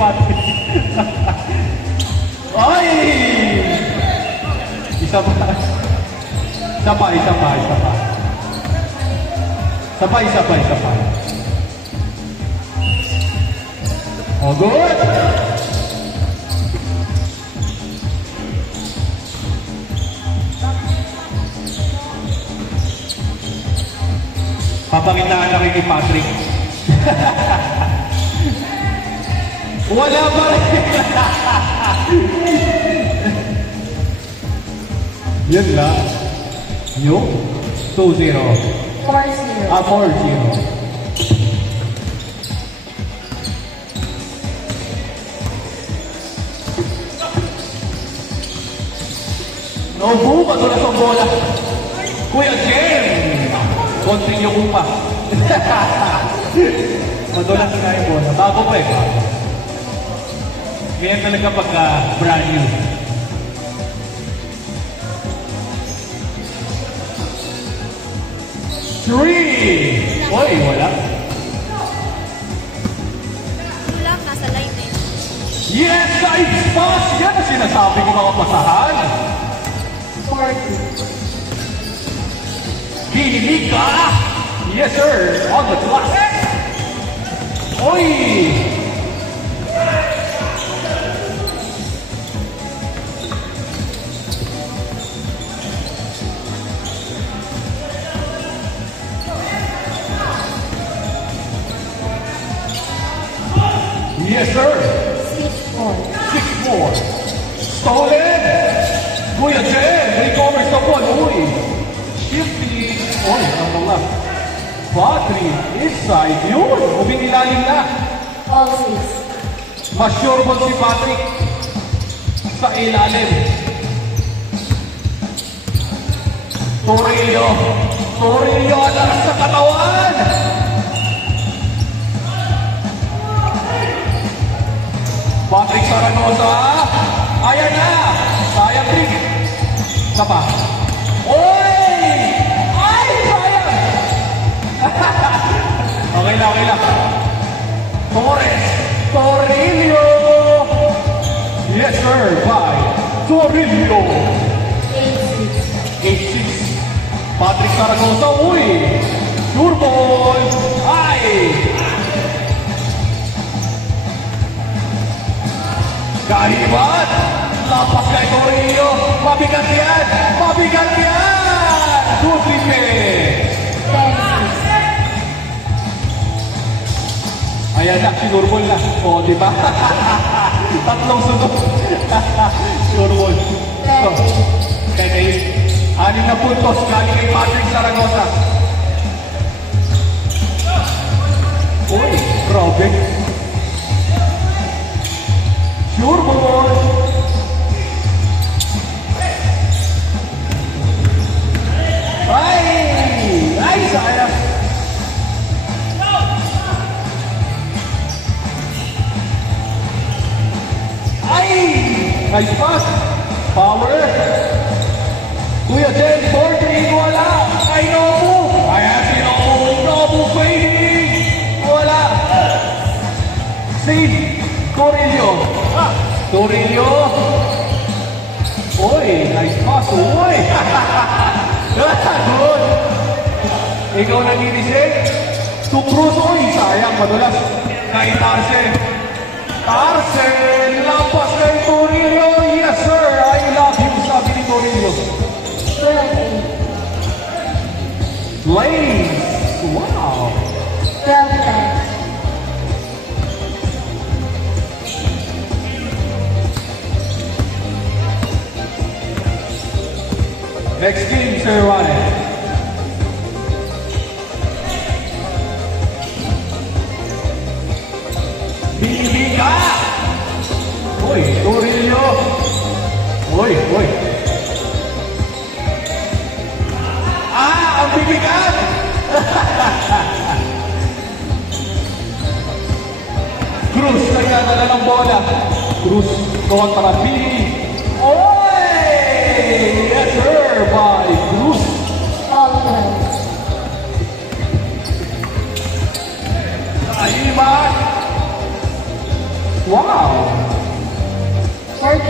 Patrick. Ay! Isa pa. Isa pa. Oh, good! Papakitaan na rin ni Patrick. Wala pa rin. Yan lang. Yung 2-0. 4-0. 4-0. Nobu, madulas ang bola. Kuya Jen! Continue ko pa. Madulas na yung bola. Bago pa eh. Kaya talaga pagka brand new. Three! Oy, wala. Wala, nasa line eh. Yes, side pass! Yan ang sinasabi ko mga pasahan. 40. Kinig ka! Yes, sir! On the clock! Oy! Yes, sir! 6-4. 6-4. Stolen! Kuya Jen, recovers the ball. Uy! Shifty. Uy, ang mga. Patrick, inside. Yun! Uminilalim na. All 6. Mas sure ball si Patrick. Sa ilalim. Torrillo. Torrillo, alas sa katawan. Patrick Zaragoza. Ayan na. Sayang trick. Isa pa. Oy! Ay! Sayang! Okay lang. Torres. Torrillo. Yes, sir. By Torrillo. 8-6. 8-6. Patrick Zaragoza. Uy! Sure ball. Ay! Kalibat! Lapas kay Torrillo! Mabigat yan! 2-3 Ayan na, sinurbol na. O, diba? Tatlong sunod. Sinurbol. So, 10-8. 6 na puntos galing kay Patrick Zaragoza. Uy, grabe. Sure ball. Ay, sayang. Ay, nice pass. Power. Kuya Jen, 14, wala. Ay, Nobu. Ayan si Nobu. Nobu fading. Wala. Save. Torrillo. Torrillo. Uy, nice pass. Uy. Good. Ikaw nanginisig. To Cruz. Uy, sayang. Madulas. Kay Tarsen. Tarsen. Lampas kay Torrillo. Yes, sir. I love you. Sabi ni Torrillo. 12-8. Blaze. Wow. 12-10. Next game, Sir Ryan. Bibiga! Uy, Torrillo! Uy! Ang bibigat! Cruz, nagdadala ng bola. Cruz, kontra Billy. Yes, sir, by Cruz. All 12. Kaiman. Wow! 14-12.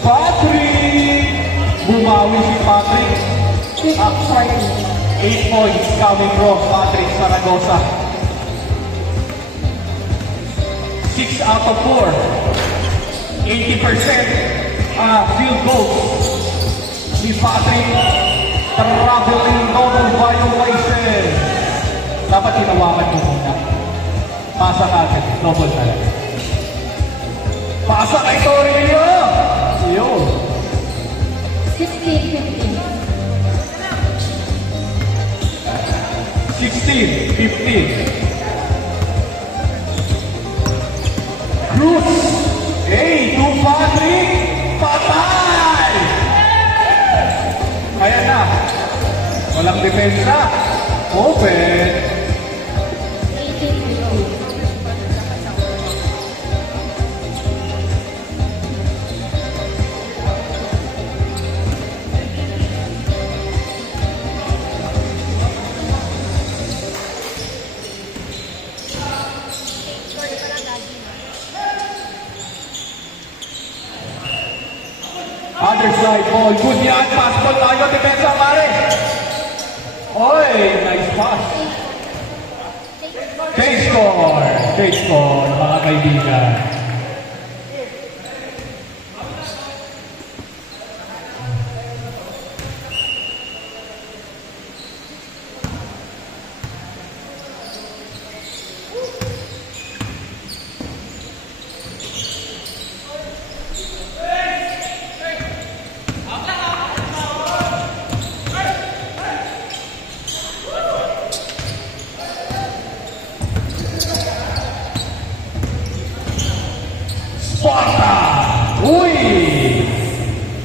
Patrick! Bumawi si Patrick. 15-14. 8 points coming from Patrick Saragosa. 6 out of 4. 80% field goals. Si Patrick, traveling double violation. Dapat tinawakan mo muna. Pasa natin. Double talaga. Pasa kay Torrio! Yun. 16-15. 16-15. Cruz. Hey, to Patrick. Patay! Ayan na. Walang depensa. Open. 18-15. Other side ball. Good yan. Pass ball tayo. Depensa pare. Oy, nice pass. Cage score. Cage score, mga kaibigan. Sparta! Uy!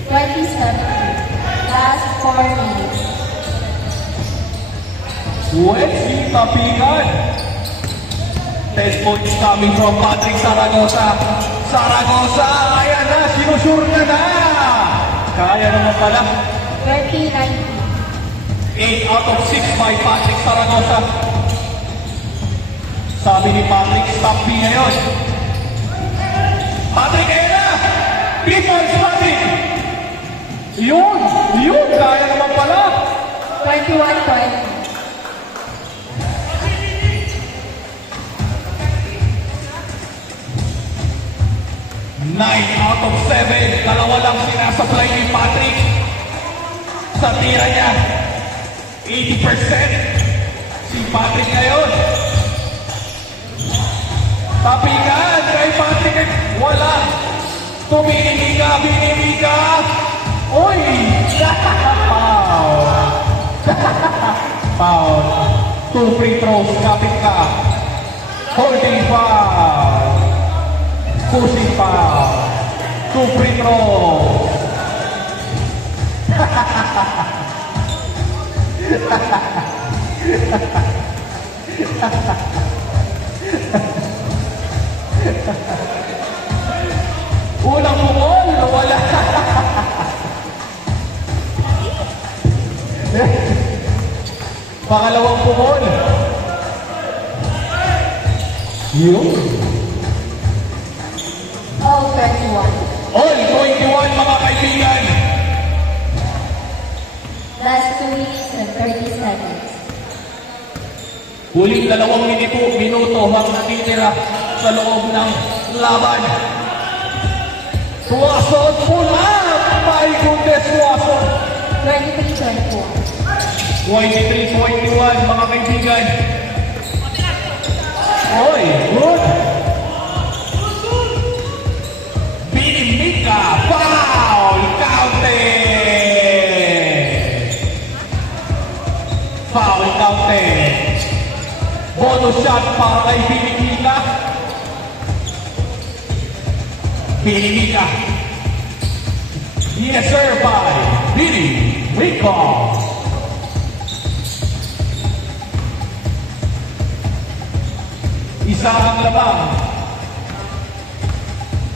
27. Last 4 minutes. Wetsi Tapigan. 10 points coming from Patrick Saragosa. Saragosa, ayan na, sinusure na. Kaya naman pala. 20-19. 8 out of 6 by Patrick Saragosa. Sabi ni Patrick, stop me ngayon. Patrick, ayan na! 3 points, Patrick! Yun! Yun! Kaya naman pala! 21-20. 9 out of 7. Dalawa lang sinasablay ni Patrick. Sa tira niya. 80%. Si Patrick ngayon. Tapigan kay Patrick. Wala. Tumingin ka, binibig ka. Uy! Foul. Foul. 2 free throws. Kapit ka. Holding foul. Pushing foul. 2 free throws. Unang bukol, wala. Pangalawang bukol. Yun. All 21. All 21 mga kaibigan. Last 2 minutes and 30 seconds. Huling 2 minuto ang nakitira sa loob ng laban. Suwason pula! My goodness, Suwason! 23-24. 23-21 mga kaibigan. Oy, good! Binimika! Foul! Counted! Foul counted! Bonus shot para kay Binimika. Binimika. Yes sir by Binimika. Isa ang labang.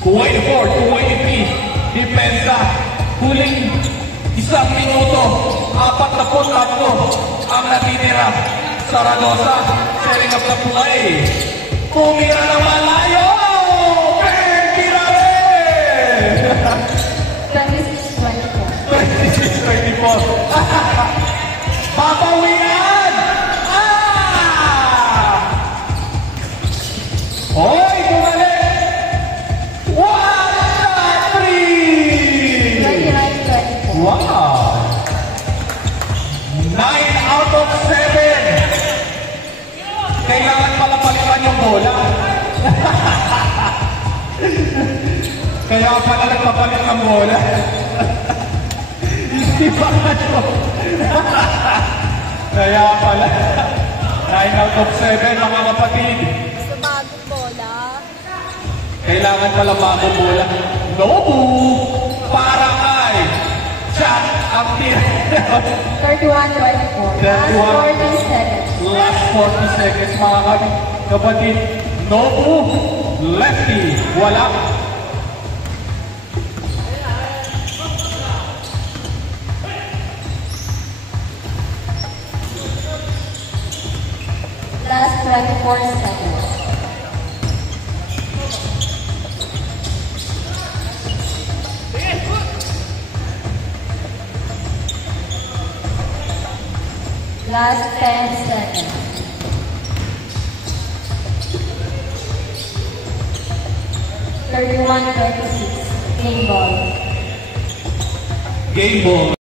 24-23. Depensa. Huling Isang minuto, 43 ang natitira. Saragosa, setting up the play. Tumira ng malayo! Ben tira rin! 26-24. 26-24. Papawian! Hoy, bumalik! 1-3! 29-24. Wow! 9 out of 7! Kailangan pala palitan yung bola. Kaya pala nagpapalit ng bola. Hindi pa ano. Kaya pala. 9 out of 7 mga kapatid. Sa bagong bola. Kailangan pala bagong bola. Nobu! Para kay Jack ang tira. 31-24. 31. Last 40 Last 40 seconds seconds. mga kapatid. Nobu, lefty, wala. Last 24 seconds. Last 10 seconds. Thirty-one, 26. Game ball. Game ball.